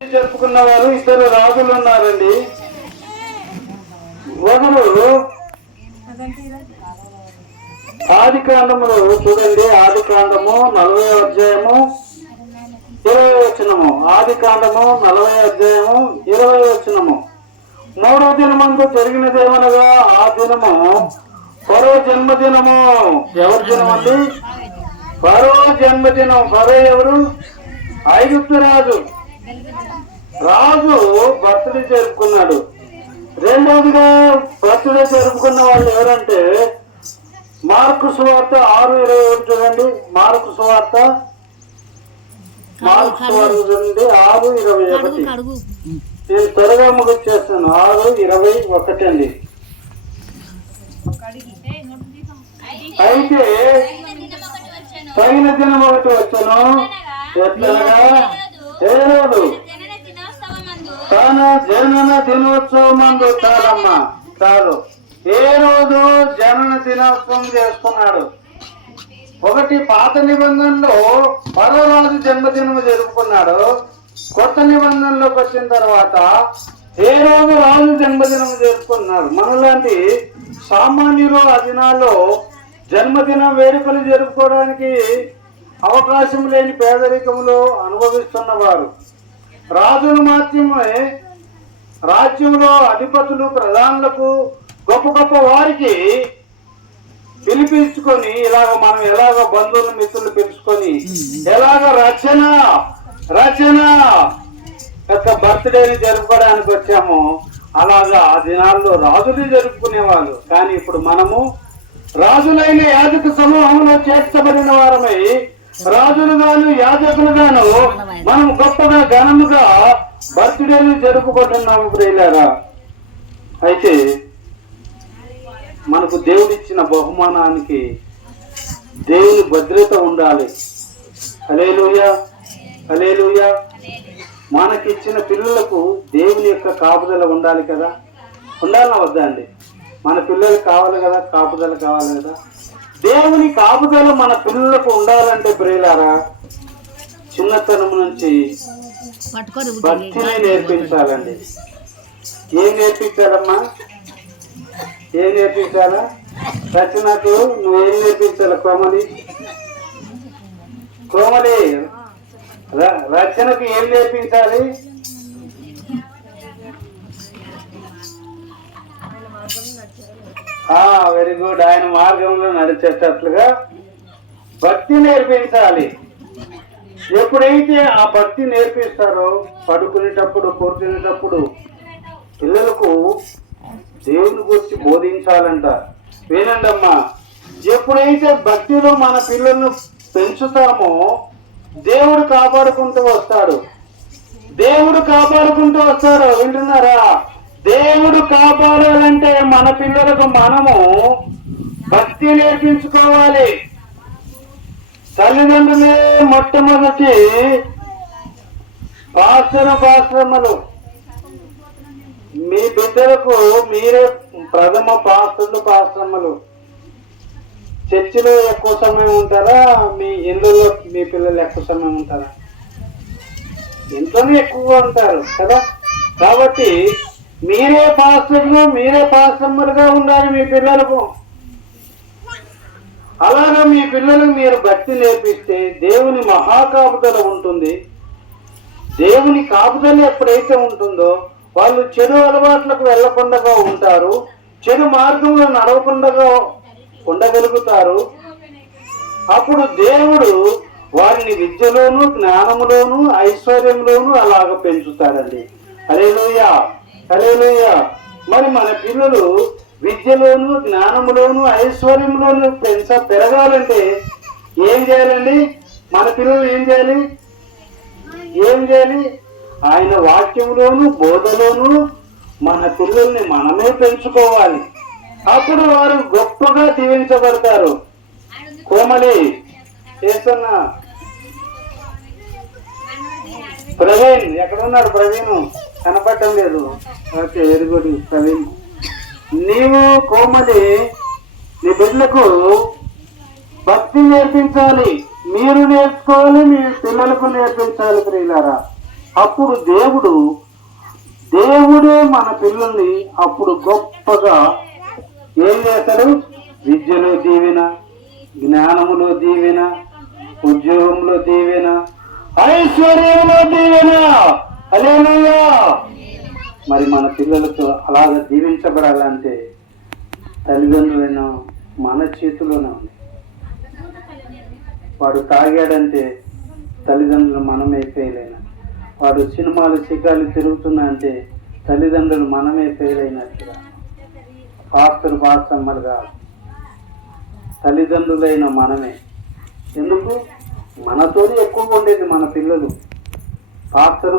జరుపుకున్న వారు ఇద్దరు రాజులు ఉన్నారండి. ఒకరు ఆది కాండములో చూడండి, ఆది కాండము 40వ అధ్యాయము 20వ వచనము. ఆది కాండము 40వ అధ్యాయము 20వ వచనము. 3వ దినమందు జరిగినదేమనగా ఆ దినము ఫరో జన్మదినము. ఎవరి దినం అండి? ఫరో జన్మదినం. ఫరో ఎవరు? ఐగుప్తు రాజు. రాజు బర్త్డే జరుపుకున్నాడు. రెండవదిగా బర్త్డే జరుపుకున్న వాళ్ళు ఎవరంటే మార్కు సువార్త 6:21 చూడండి. మార్కు సువార్త చూడండి 6:21. నేను త్వరగా ముగిచ్చేస్తాను. 6:21 అండి. అయితే తగిన దినం ఒకటి వచ్చాను. ఎట్లనగా హేరోదు తన జనన దినోత్సవమందు చాలు ఏ రోజు జనన దినోత్సవం చేసుకున్నాడు. ఒకటి పాత నిబంధనలో పరరాజు జన్మదినం జరుపుకున్నాడు. కొత్త నిబంధనలోకి వచ్చిన తర్వాత ఏ రోజు రాజు జన్మదినం జరుపుకున్నాడు. మనలాంటి సామాన్యులు ఆ దినాల్లో జన్మదిన వేడుకలు జరుపుకోవడానికి అవకాశం లేని పేదరికంలో అనుభవిస్తున్నవారు. రాజులు మాత్రమే రాజ్యంలో అధిపతులు ప్రధానులకు గొప్ప గొప్ప వారికి పిలిపించుకొని మనం ఎలాగ బంధువులు మిత్రులు పిలుచుకొని ఎలాగ రచన యొక్క బర్త్డేని జరుపుకోవడానికి వచ్చాము. అలాగా ఆ దినాల్లో రాజులు జరుపుకునేవాళ్ళు. కానీ ఇప్పుడు మనము రాజులైన యాజక సమూహంలో చేర్చబడిన వారమై రాజులుగాను యాజకులుగాను మనం గొప్పగా ఘనముగా బర్త్డేలు జరుపుకుంటున్నాము ప్రియులారా. అయితే మనకు దేవుడిచ్చిన బహుమానానికి దేవుని భద్రత ఉండాలి. హల్లెలూయా, హల్లెలూయా. మనకిచ్చిన పిల్లలకు దేవుని యొక్క కాపుదల ఉండాలి కదా. ఉండాలన్నా వద్దా అండి? మన పిల్లలకు కావాలి కదా, కాపుదల కావాలి కదా. దేవుని కాపుదల మన పిల్లలకు ఉండాలంటే ప్రియులారా చిన్నతనం నుంచి భక్తిని నేర్పించాలండి. ఏం నేర్పించాలమ్మా? ఏం నేర్పించాలా? రచనకు నువ్వేం నేర్పించాలా? కోమలి రచనకు ఏం నేర్పించాలి? Very good. ఆయన మార్గంలో నడిచేటట్లుగా భక్తి నేర్పించాలి. ఎప్పుడైతే ఆ భక్తి నేర్పిస్తారో పడుకునేటప్పుడు కూర్చునేటప్పుడు పిల్లలకు దేవుని గురించి బోధించాలంట. వినండమ్మా, ఎప్పుడైతే భక్తిలో మన పిల్లలను పెంచుతామో దేవుడు కాపాడుకుంటూ వస్తాడు. వింటున్నారా? దేవుడు కాపాడాలంటే మన పిల్లలకు మనము భక్తి నేర్పించుకోవాలి. తల్లిదండ్రులే మొట్టమొదటి పాశ్రమలు. మీ బిడ్డలకు మీరే ప్రథమ పాశ్రమలు. చర్చిలో ఎక్కువ సమయం ఉంటారా? మీ ఇళ్ళలో మీ పిల్లలు ఎక్కువ సమయం ఉంటారా? ఇంట్లోనే ఎక్కువగా ఉంటారు కదా. కాబట్టి మీరే పాశ్రమలుగా ఉండాలి మీ పిల్లలకు. అలాగా మీ పిల్లలకు మీరు భక్తి నేర్పిస్తే దేవుని మహాకాపుదల ఉంటుంది. దేవుని కాపుదల ఎప్పుడైతే ఉంటుందో వాళ్ళు చెడు అలవాట్లకు వెళ్లకుండా ఉంటారు, చెడు మార్గంలో నడవకుండా ఉండగలుగుతారు. అప్పుడు దేవుడు వారిని విద్యలోను, జ్ఞానములోను, ఐశ్వర్యంలోను అలాగ పెంచుతాడండి. హల్లెలూయా, హల్లెలూయా. మరి మన పిల్లలు విద్యలోను, జ్ఞానములోను, ఐశ్వర్యంలోను పెరగాలంటే ఏం చేయాలండి? మన పిల్లలు ఏం చేయాలి? ఆయన వాక్యంలోను, బోధలోను మన పిల్లల్ని మనమే పెంచుకోవాలి. అప్పుడు వారు గొప్పగా దీవించబడతారు. కోమలి చేస్తున్నా ప్రవీణ్ ఎక్కడున్నాడు? ప్రవీణ్ కనపడటం లేదు. Okay, very good Praveen. నీవు కోమలి నీ బిడ్డలకు భక్తి నేర్పించాలి. మీరు నేర్చుకోవాలి, మీ పిల్లలకు నేర్పించాలి ప్రియులారా. అప్పుడు దేవుడే మన పిల్లల్ని అప్పుడు గొప్పగా ఏం చేస్తాడు? విద్యలో దీవెన, జ్ఞానములో దీవెన, ఉద్యోగంలో దీవెన, ఐశ్వర్యంలో దీవెన. హల్లెలూయా. మరి మన పిల్లలతో అలాగ దీవించబడాలంటే తల్లిదండ్రులైన మన చేతిలోనే ఉంది. వాడు తాగాడంటే తల్లిదండ్రులు మనమే ఫెయిల్ అయినా, వాడు సినిమాలు చికాలు తిరుగుతున్నా అంటే తల్లిదండ్రులు మనమే ఫెయిల్ అయినట్టుగా. పాస్తమ్మలుగా తల్లిదండ్రులైన మనమే. ఎందుకు? మనతోనే ఎక్కువగా ఉండేది మన పిల్లలు.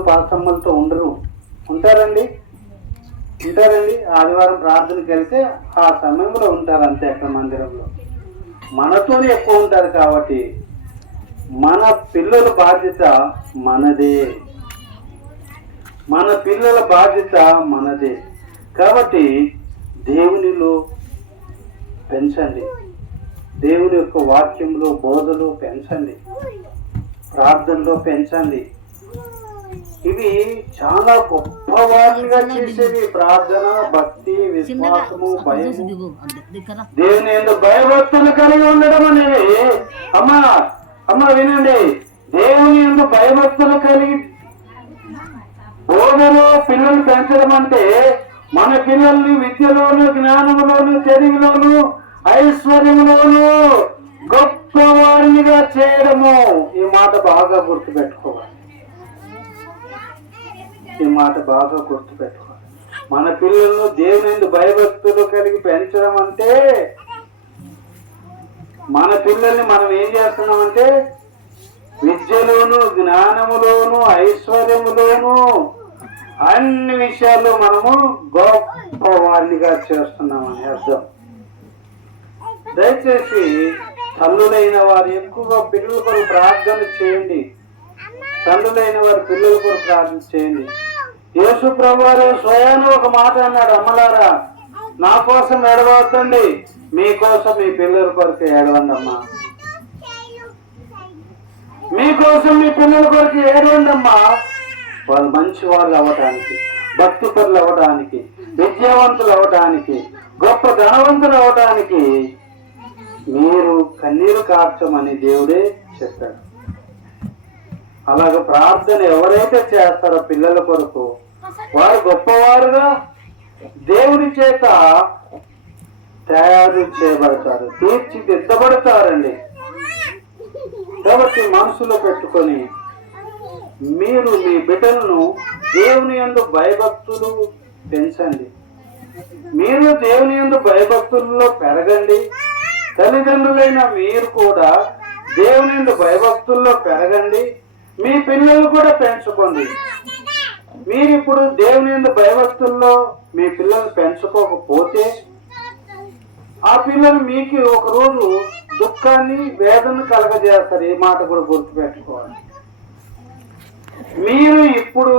పాస్తమ్మలతో ఉంటారండి. ఆదివారం ప్రార్థనకి వెళ్తే ఆ సమయంలో ఉంటారు అంతే, అక్కడ మందిరంలో. మనతోనే ఎక్కువ ఉంటారు కాబట్టి మన పిల్లల బాధ్యత మనదే. మన పిల్లల బాధ్యత మనదే. కాబట్టి దేవునిలో పెంచండి, దేవుని యొక్క వాక్యంలో బోధలో పెంచండి, ప్రార్థనలో పెంచండి. ఇవి చాలా గొప్ప వారిగా చేసేవి. ప్రార్థన, భక్తి, విశ్వాసము, భయము, దేవుని యందు భయభక్తులు కలిగి ఉండడం అనేవి. అమ్మ వినండి, దేవుని యందు భయభక్తులు కలిగి బోధలో పిల్లలు పెంచడం అంటే మన పిల్లల్ని విద్యలోను, జ్ఞానంలోను, చదువులోను, ఐశ్వర్యంలోను గొప్ప వారినిగా చేయడము. ఈ మాట బాగా గుర్తుపెట్టుకోవాలి. మన పిల్లలను దేవుని యందు భయభక్తులు కలిగి పెంచడం అంటే మన పిల్లల్ని మనం ఏం చేస్తున్నామంటే విద్యలోను, జ్ఞానములోను, ఐశ్వర్యములోను అన్ని విషయాల్లో మనము గొప్ప వారినిగా చేస్తున్నామని అర్థం. దయచేసి తల్లులైన వారు ఎక్కువగా పిల్లల కొరకు ప్రార్థన చేయండి. తండ్రులైన వారు పిల్లల కొరకు ప్రార్థన చేయండి. యేసు ప్రభువారు స్వయాన ఒక మాట అన్నాడు, అమ్మలారా నా కోసం ఏడవద్దండి, మీకోసం మీ పిల్లల కొరకు ఏడవండి అమ్మా. మీకోసం మీ పిల్లల కొరకు ఏడవండి అమ్మా. వాళ్ళు మంచి వాళ్ళు అవ్వటానికి, భక్తి పరులు అవ్వటానికి, విద్యావంతులు అవ్వటానికి, గొప్ప ధనవంతులు అవ్వటానికి మీరు కన్నీరు కార్చమని దేవుడే చెప్పాడు. అలాగ ప్రార్థన ఎవరైతే చేస్తారో పిల్లల కొరకు వారు గొప్పవారుగా దేవుని చేత తయారు చేయబడతారు, తీర్చిదిద్దబడతారండి. కాబట్టి మనసులో పెట్టుకొని మీరు మీ బిడ్డలను దేవుని యందు భయభక్తులు పెంచండి. మీరు దేవుని యందు భయభక్తుల్లో పెరగండి. తల్లిదండ్రులైన మీరు కూడా దేవుని యందు భయభక్తుల్లో పెరగండి. మీ పిల్లలు కూడా పెంచుకోండి. మీరు ఇప్పుడు దేవుని యందు భయభక్తుల్లో మీ పిల్లలు పెంచుకోకపోతే ఆ పిల్లలు మీకు ఒక రోజు దుఃఖాన్ని, వేదన కలగజేస్తారు. ఈ మాట కూడా గుర్తుపెట్టుకోవాలి. మీరు ఇప్పుడు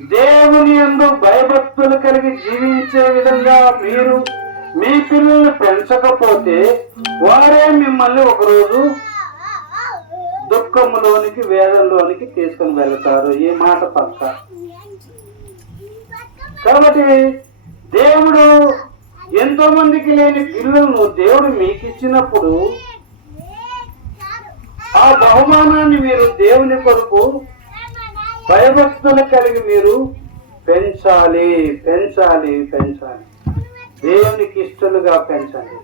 దేవుని యందు భయభక్తులు కలిగి జీవించే విధంగా మీరు మీ పిల్లల్ని పెంచకపోతే వారే మిమ్మల్ని ఒకరోజు దుఃఖంలోనికి, వేదనలోనికి తీసుకుని వెళ్తారు. ఈ మాట పక్క. కాబట్టి దేవుడు ఎంతో మందికి లేని పిల్లలను దేవుడు మీకు ఇచ్చినప్పుడు ఆ బహుమానాన్ని మీరు దేవుని కొరకు భయభక్తులు కలిగి మీరు పెంచాలి. దేవునికి ఇష్టలుగా పెంచండి.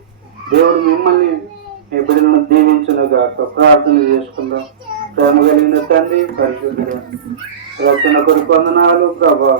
దేవుడు మిమ్మల్ని మీ బిడ్డలను దీవించునుగా. ప్రార్థన చేసుకుందాం. ప్రేమ కలిగిన తండ్రి, పరిశుద్ధుడు, రచన కొరకు వందనాలు ప్రభా.